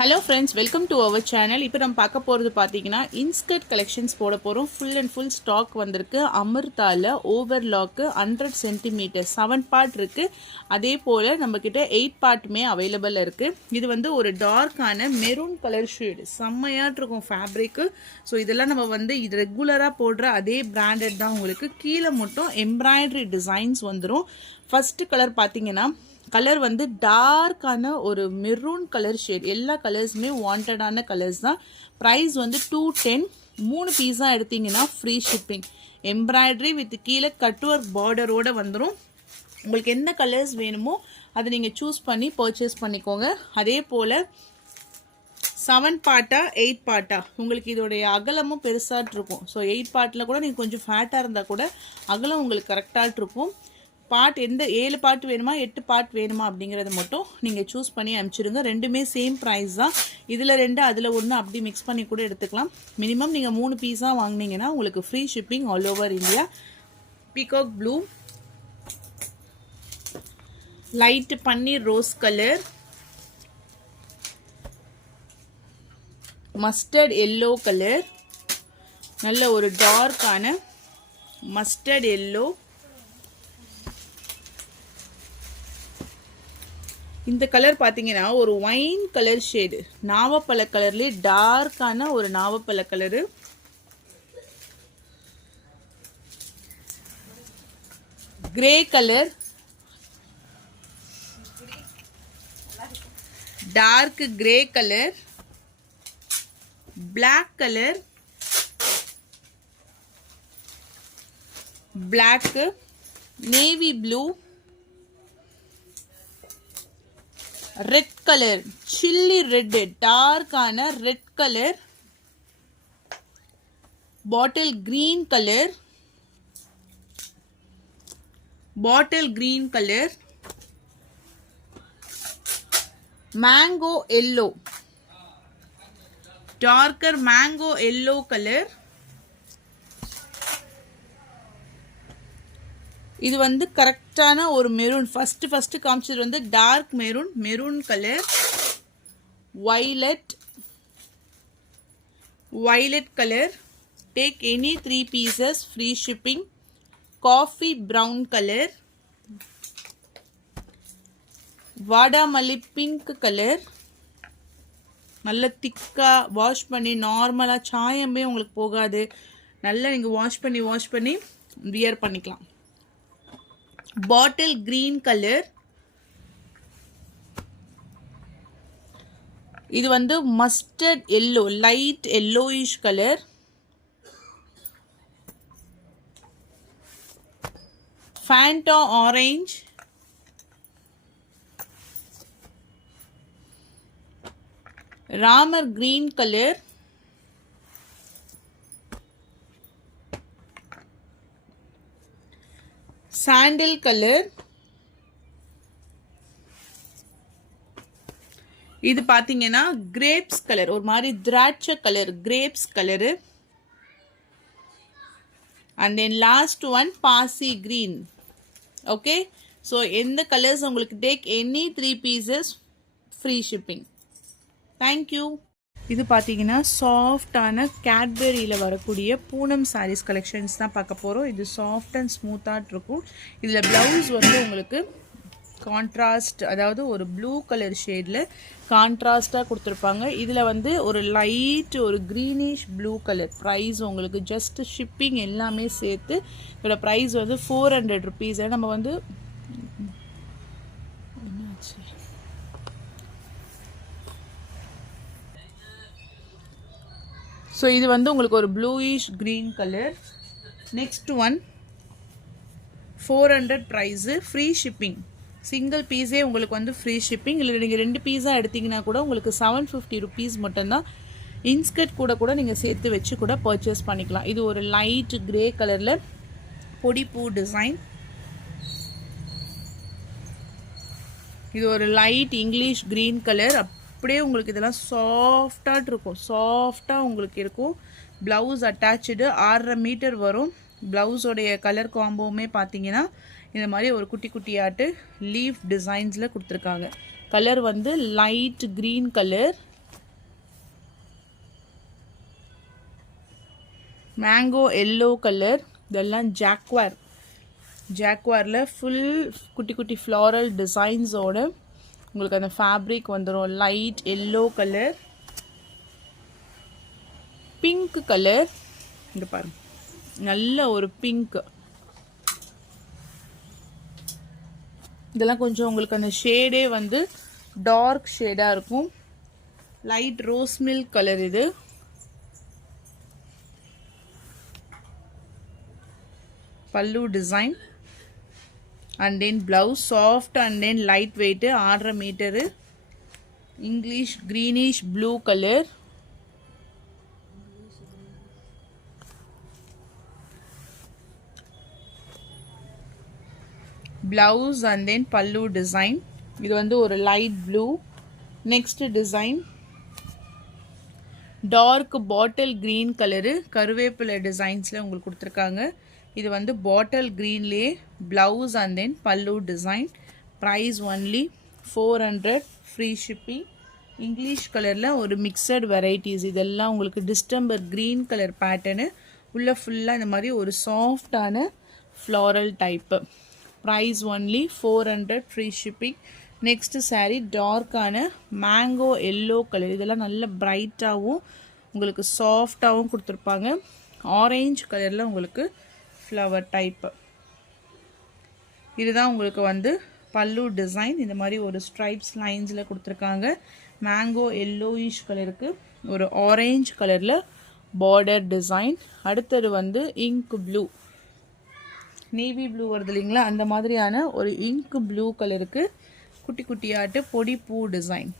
Hello friends, welcome to our channel. இப்போ நம்ம பார்க்க போறது பாத்தீங்கன்னா இன்ஸ்கர்ட் கலெக்ஷன்ஸ் போட போறோம். ஃபுல் அண்ட் ஃபுல் ஸ்டாக் வந்திருக்கு. அமிர்தால ஓவர்லாக் 100 cm 7 பார்ட் இருக்கு. அதே போல நம்ம கிட்ட 8 பார்ட்டுமே அவைலபிள் இருக்கு. இது வந்து ஒரு டார்க்கான மெரூன் கலர் ஷேட். செம்மையா இருக்கும் ஃபேப்ரிக். சோ இதெல்லாம் நம்ம வந்து இது ரெகுலரா போடுற அதே பிராண்டட் தான். உங்களுக்கு கீழ மட்டும் எம்ப்ராய்டரி டிசைன்ஸ் வந்துரும். ஃபர்ஸ்ட் கலர் பாத்தீங்கன்னா கலர் வந்து டார்க்கான ஒரு மெரூன் கலர் ஷேட். எல்லா கலர்ஸுமே வாண்டடான கலர்ஸ் தான். ப்ரைஸ் வந்து 210. 3 பீஸாக எடுத்தீங்கன்னா ஃப்ரீ ஷிப்பிங். எம்ப்ராய்டரி வித் கீழே கட் ஒர்க் பார்டரோடு வந்துடும். உங்களுக்கு என்ன கலர்ஸ் வேணுமோ அதை நீங்கள் சூஸ் பண்ணி பர்ச்சேஸ் பண்ணிக்கோங்க. அதே போல் 7 பார்ட்டா 8 பார்ட்டா உங்களுக்கு இதோடைய அகலமும் பெருசாக இருக்கும். ஸோ 8 பார்ட்டில் கூட நீங்கள் கொஞ்சம் ஃபேட்டாக இருந்தால் கூட அகலம் உங்களுக்கு கரெக்டாக இருக்கும். பார்ட் எந்த 7 பார்ட் வேணுமா 8 பார்ட் வேணுமா அப்படிங்கிறத மட்டும் நீங்கள் சூஸ் பண்ணி அனுப்பிச்சிடுங்க. ரெண்டுமே சேம் ப்ரைஸ் தான். இதில் 2 அதில் 1 அப்படி மிக்ஸ் பண்ணி கூட எடுத்துக்கலாம். மினிமம் நீங்கள் 3 பீஸாக வாங்கினீங்கன்னா உங்களுக்கு free shipping all over India. Peacock blue, light பன்னீர் rose colour, mustard yellow colour, நல்ல ஒரு டார்க்கான மஸ்டர்ட் எல்லோ. இந்த கலர் பார்த்தீங்கன்னா ஒரு ஒயின் கலர் ஷேடு, நாவப்பழ கலர்லேயே டார்க்கான ஒரு நாவப்பழ colour. Grey colour, dark grey colour, black colour, black, navy blue, red colour, chilli red, டார்க்கான red colour, bottle green colour, bottle green colour, mango yellow, darker mango yellow colour. இது வந்து கரெக்டான ஒரு மெரூன். ஃபர்ஸ்ட் காமிச்சது வந்து dark maroon, maroon colour, violet colour. Take any 3 pieces free shipping. Coffee brown colour, வாடாமல்லி pink colour. நல்ல திக்கா wash பண்ணி நார்மலாக சாயமே உங்களுக்கு போகாது. நல்லா நீங்கள் வாஷ் பண்ணி வியர் பண்ணிக்கலாம். பாட்டில் கிரீன் கலர், இது வந்து mustard yellow, light yellowish colour. Fanta orange, Ramar green colour, சாண்டில் கலர். இது பாத்தீங்கன்னா கிரேப்ஸ் கலர், ஒரு மாதிரி திராட்சை colour, grapes colour. And then last one பாசி கிரீன். ஓகே, ஸோ எந்த கலர்ஸ் உங்களுக்கு take any 3 pieces free shipping. Thank you. இது பார்த்தீங்கன்னா சாஃப்டான கேட்பரியில் வரக்கூடிய பூனம் சாரீஸ் கலெக்ஷன்ஸ் தான் பார்க்க போகிறோம். இது சாஃப்ட் அண்ட் ஸ்மூத்தாக இருக்கும். இதில் ப்ளவுஸ் வந்து உங்களுக்கு கான்ட்ராஸ்ட், அதாவது ஒரு ப்ளூ கலர் ஷேடில் கான்ட்ராஸ்டாக கொடுத்துருப்பாங்க. இதில் வந்து ஒரு லைட் ஒரு க்ரீனிஷ் ப்ளூ கலர். ப்ரைஸ் உங்களுக்கு ஜஸ்ட் ஷிப்பிங் எல்லாமே சேர்த்து இதோட ப்ரைஸ் வந்து 400 ருபீஸ். நம்ம வந்து ஸோ இது வந்து உங்களுக்கு ஒரு bluish green colour. Next one 400 price, free shipping. Single பீஸே உங்களுக்கு வந்து ஃப்ரீ ஷிப்பிங். இல்லை நீங்கள் 2 பீஸாக எடுத்திங்கன்னா கூட உங்களுக்கு 750 ருபீஸ் மட்டும்தான். இன்ஸ்கர்ட் கூட நீங்கள் சேர்த்து வச்சு கூட பர்ச்சேஸ் பண்ணிக்கலாம். இது ஒரு லைட் கிரே கலரில் பொடி பூ டிசைன். இது ஒரு லைட் இங்கிலீஷ் க்ரீன் கலர். அப்படியே உங்களுக்கு இதெல்லாம் சாஃப்டாக இருக்கும், சாஃப்டாக உங்களுக்கு இருக்கும். ப்ளவுஸ் அட்டாச்சு 6.5 மீட்டர் வரும். ப்ளவுஸோடைய கலர் காம்போவுமே பார்த்தீங்கன்னா இந்த மாதிரி ஒரு குட்டி குட்டியாட்டு லீஃப் டிசைன்ஸில் கொடுத்துருக்காங்க. கலர் வந்து light green colour, mango yellow colour. இதெல்லாம் ஜாக்வாரில் ஃபுல் குட்டி குட்டி ஃப்ளாரல் டிசைன்ஸோட உங்களுக்கு அந்த ஃபேப்ரிக் வந்துடும். Light yellow colour, pink colour. இங்கே பாருங்க, நல்ல ஒரு பிங்க். இதெல்லாம் கொஞ்சம் உங்களுக்கு அந்த ஷேடே வந்து டார்க் ஷேடாக இருக்கும். Light rose milk colour. இது பல்லு design and then blouse soft and then light weight 6.5 metre. English greenish blue color. Blouse and then pallu design. இது வந்து ஒரு light blue. Next design dark bottle green color கருவேப்பிலை டிசைன்ஸ்ல உங்களுக்கு கொடுத்திருக்காங்க. இது வந்து பாட்டில் கிரீன்லேயே பிளவுஸ் அண்ட் தென் பல்லு design. Price only 400, free shipping. English கலரில் ஒரு மிக்சட் வெரைட்டிஸ். இதெல்லாம் உங்களுக்கு டிஸ்டம்பர் க்ரீன் கலர் பேட்டர்னு. உள்ள ஃபுல்லாக இந்த மாதிரி ஒரு சாஃப்டான floral type. Price only 400, free shipping. Next sari டார்க்கான மேங்கோ எல்லோ கலர். இதெல்லாம் நல்ல பிரைட்டாகவும் உங்களுக்கு சாஃப்டாகவும் கொடுத்துருப்பாங்க. ஆரஞ்சு கலரில் உங்களுக்கு ஃப்ளவர் டைப்பு. இதுதான் உங்களுக்கு வந்து பல்லு டிசைன். இந்த மாதிரி ஒரு ஸ்ட்ரைப்ஸ் லைன்ஸில் கொடுத்துருக்காங்க. மேங்கோ எல்லோயிஷ் கலருக்கு ஒரு ஆரஞ்சு கலரில் பார்டர் டிசைன். அடுத்தது வந்து இங்க் ப்ளூ, நேவி ப்ளூ வருது இல்லைங்களா, அந்த மாதிரியான ஒரு இங்க் ப்ளூ கலருக்கு குட்டி குட்டியாட்டு பொடி பூ design.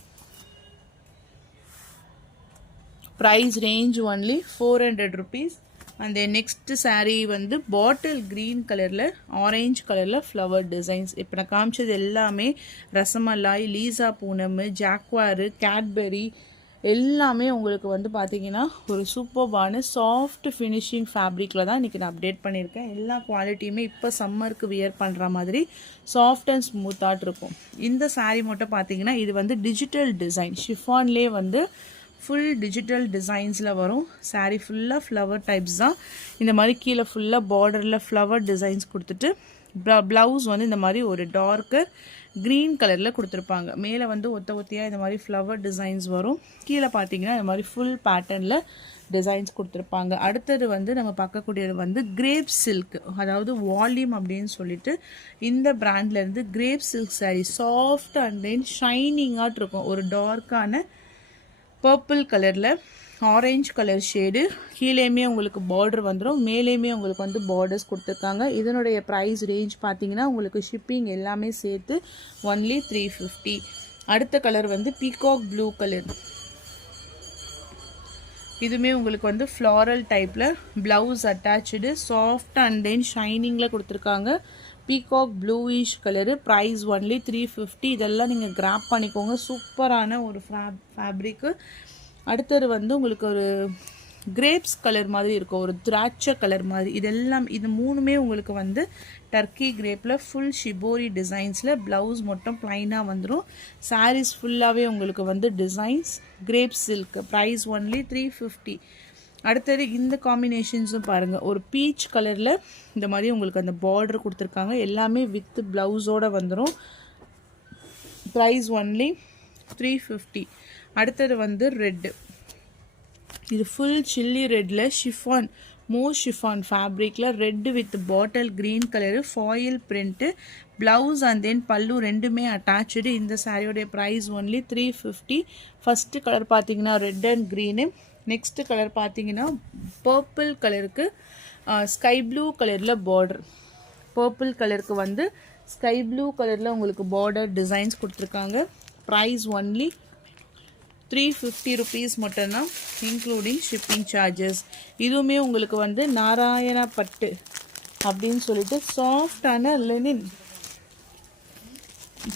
Price range only 400 rupees. அந்த நெக்ஸ்ட் சாரீ வந்து பாட்டில் க்ரீன் கலரில் ஆரஞ்சு கலரில் ஃப்ளவர் டிசைன்ஸ். இப்போ நான் காமிச்சது எல்லாமே ரசமலாய், லீசா பூனம், ஜாக்வாரு, கேட்பெரி எல்லாமே உங்களுக்கு வந்து பார்த்தீங்கன்னா ஒரு சூப்பர்பான சாஃப்ட் ஃபினிஷிங் ஃபேப்ரிக்கில் தான் இன்றைக்கி நான் அப்டேட் பண்ணியிருக்கேன். எல்லா குவாலிட்டியுமே இப்போ சம்மருக்கு வியர் பண்ணுற மாதிரி சாஃப்ட் அண்ட் ஸ்மூத்தாட் இருக்கும். இந்த சாரீ மட்டும் பார்த்தீங்கன்னா இது வந்து டிஜிட்டல் டிசைன். ஷிஃபான்லேயே வந்து ஃபுல் டிஜிட்டல் டிசைன்ஸில் வரும். சாரீ ஃபுல்லாக ஃப்ளவர் டைப்ஸ் தான். இந்த மாதிரி கீழே ஃபுல்லாக பார்டரில் ஃப்ளவர் டிசைன்ஸ் கொடுத்துட்டு ப்ளவுஸ் வந்து இந்த மாதிரி ஒரு டார்க்கர் க்ரீன் கலரில் கொடுத்துருப்பாங்க. மேலே வந்து ஒத்தையாக இந்த மாதிரி ஃப்ளவர் டிசைன்ஸ் வரும். கீழே பார்த்தீங்கன்னா இந்த மாதிரி ஃபுல் பேட்டர்னில் டிசைன்ஸ் கொடுத்துருப்பாங்க. அடுத்தது வந்து நம்ம பார்க்கக்கூடியது வந்து கிரேப் சில்க், அதாவது வால்யூம் அப்படின்னு சொல்லிட்டு இந்த பிராண்ட்லேருந்து crepe silk sari soft and then ஷைனிங்காக இருக்கும். ஒரு டார்க்கான பர்பிள் கலரில் ஆரஞ்சு கலர் ஷேடு. கீழேயுமே உங்களுக்கு பார்டர் வந்துடும், மேலேயுமே உங்களுக்கு வந்து பார்டர்ஸ் கொடுத்துருக்காங்க. இதனுடைய ப்ரைஸ் ரேஞ்ச் பார்த்தீங்கன்னா உங்களுக்கு ஷிப்பிங் எல்லாமே சேர்த்து ஒன்லி 350. அடுத்த கலர் வந்து பீகாக் ப்ளூ கலர். இதுவுமே உங்களுக்கு வந்து ஃப்ளாரல் டைப்பில் blouse attach soft and then ஷைனிங்கில் கொடுத்துருக்காங்க. Peacock bluish colour. Price only 350. இதெல்லாம் நீங்கள் கிராப் பண்ணிக்கோங்க. சூப்பரான ஒரு ஃபேப்ரிக்கு. அடுத்தது வந்து உங்களுக்கு ஒரு கிரேப்ஸ் கலர் மாதிரி இருக்கும், ஒரு திராட்சை கலர் மாதிரி. இதெல்லாம் இது மூணுமே உங்களுக்கு வந்து டர்க்கி கிரேப்பில் ஃபுல் ஷிபோரி டிசைன்ஸில் ப்ளவுஸ் மட்டும் ப்ளைனாக வந்துடும். சாரீஸ் ஃபுல்லாகவே உங்களுக்கு வந்து designs. Crepe silk. Price only 350. அடுத்தது இந்த காம்பினேஷன்ஸும் பாருங்கள். ஒரு பீச் கலரில் இந்த மாதிரி உங்களுக்கு அந்த பார்டர் கொடுத்துருக்காங்க. எல்லாமே வித் ப்ளவுஸோடு வந்துடும். Price only 350. அடுத்தது வந்து ரெட்டு. இது ஃபுல் சில்லி ரெட்டில் ஷிஃபான், ஷிஃபான் ஃபேப்ரிக்கில் red with bottle green colour, foil print, blouse and then பல்லு ரெண்டுமே அட்டாச்சு. இந்த சாரியோடைய ப்ரைஸ் ஒன்லி 350. ஃபஸ்ட்டு கலர் பார்த்தீங்கன்னா red and green. Next colour பார்த்தீங்கன்னா பர்பிள் கலருக்கு ஸ்கை ப்ளூ கலரில் பார்டர். பர்பிள் கலருக்கு வந்து ஸ்கை ப்ளூ கலரில் உங்களுக்கு பார்டர் டிசைன்ஸ் கொடுத்துருக்காங்க. ப்ரைஸ் ஒன்லி 350 rupees மட்டும்தான், இன்க்ளூடிங் ஷிப்பிங் சார்ஜஸ். இதுவுமே உங்களுக்கு வந்து நாராயணா பட்டு அப்படின்னு சொல்லிட்டு சாஃப்டான லெனின்.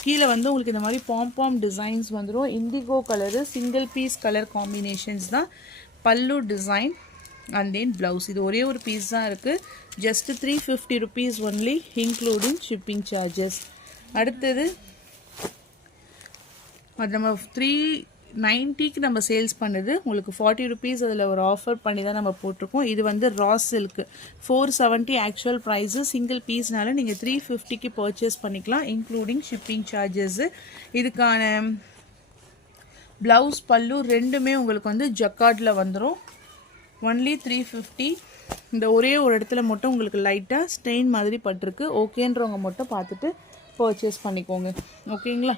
கீழே வந்து உங்களுக்கு இந்த மாதிரி பாம் டிசைன்ஸ் வந்துடும். Indigo colour, single piece colour combinations தான். பல்லு டிசைன் அண்ட் தென் ப்ளவுஸ். இது ஒரே ஒரு பீஸ் தான் இருக்குது. Just 350 rupees only, including shipping charges. அடுத்தது அது நம்ம 90க்கு நம்ம சேல்ஸ் பண்ணுது உங்களுக்கு 40 ருபீஸ் அதில் ஒரு ஆஃபர் பண்ணி தான் நம்ம போட்டிருக்கோம். இது வந்து raw silk 470 actual price, single பீஸ்னால நீங்கள் 350க்கு பர்ச்சேஸ் பண்ணிக்கலாம் இன்க்ளூடிங் ஷிப்பிங் சார்ஜஸ்ஸு. இதுக்கான ப்ளவுஸ் பல்லு ரெண்டுமே உங்களுக்கு வந்து ஜக்கார்டில் வந்துடும். ஒன்லி 350. இந்த ஒரே ஒரு இடத்துல மட்டும் உங்களுக்கு லைட்டாக ஸ்டெயின் மாதிரி பட்டிருக்கு. ஓகேன்றவங்க மட்டும் பார்த்துட்டு பர்ச்சேஸ் பண்ணிக்கோங்க. ஓகேங்களா?